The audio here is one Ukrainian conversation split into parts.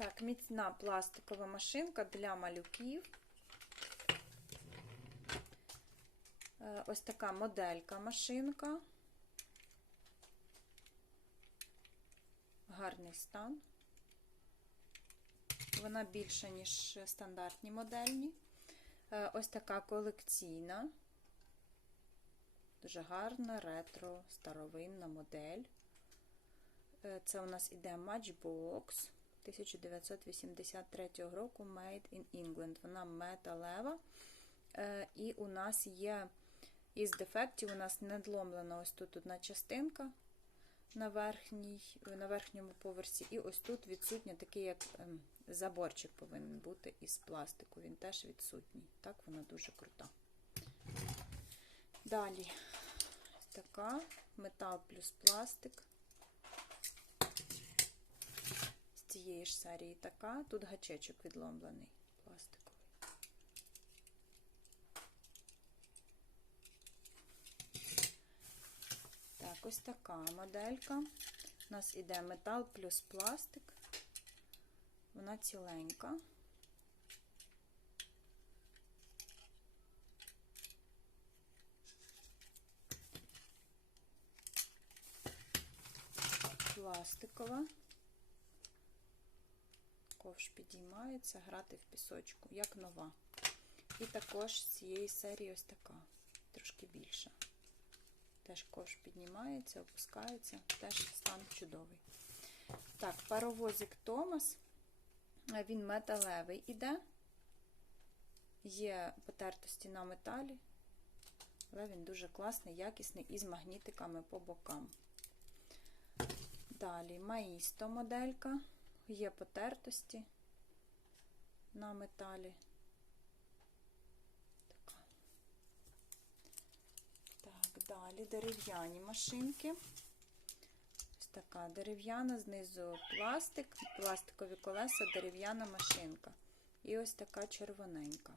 Так, міцна пластикова машинка для малюків. Е, Ось така моделька машинка. Гарний стан. Вона більша, ніж стандартні модельні. Е, Ось така колекційна. Дуже гарна, ретро, старовинна модель. Е, Це у нас іде Matchbox 1983 року Made in England. Вона металева. Е, І у нас є із дефектів, у нас надломлена ось тут одна частинка на, верхній, на верхньому поверсі. І ось тут відсутня такий, як ем, заборчик повинен бути із пластику. Він теж відсутній. Так, вона дуже крута. Далі така метал плюс пластик. З цієї ж серії така. Тут гачечок відломлений пластиковий. Так, ось така моделька. У нас іде метал плюс пластик. Вона ціленька. Пластикова. Ковш підіймається, грати в пісочку, як нова. І також з цієї серії ось така, трошки більша. Теж ковш піднімається, опускається, теж стан чудовий. Так, паровозик Томас. Він металевий іде. Є потертості на металі, але він дуже класний, якісний і з магнітиками по бокам. Далі Маїсто моделька. Є потертості на металі. Так, далі дерев'яні машинки. Ось така дерев'яна, знизу пластик, пластикові колеса, дерев'яна машинка. І ось така червоненька.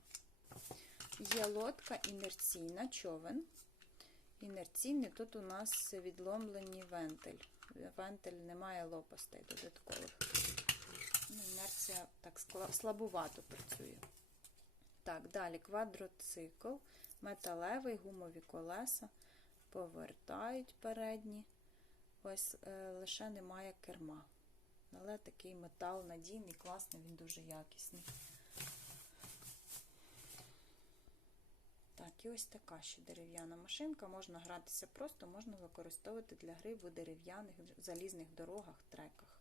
Є лодка інерційна, човен. Інерційний, тут у нас відломлені вентиль. Вентиль немає лопастей додаткових. Ну, Інерція так слабувато працює. Так, далі квадроцикл, металевий, гумові колеса, повертають передні. Ось е, лише немає керма. Але такий метал надійний, класний, він дуже якісний. Так, і ось така ще дерев'яна машинка. Можна гратися просто, можна використовувати для гри в дерев'яних залізних дорогах, треках.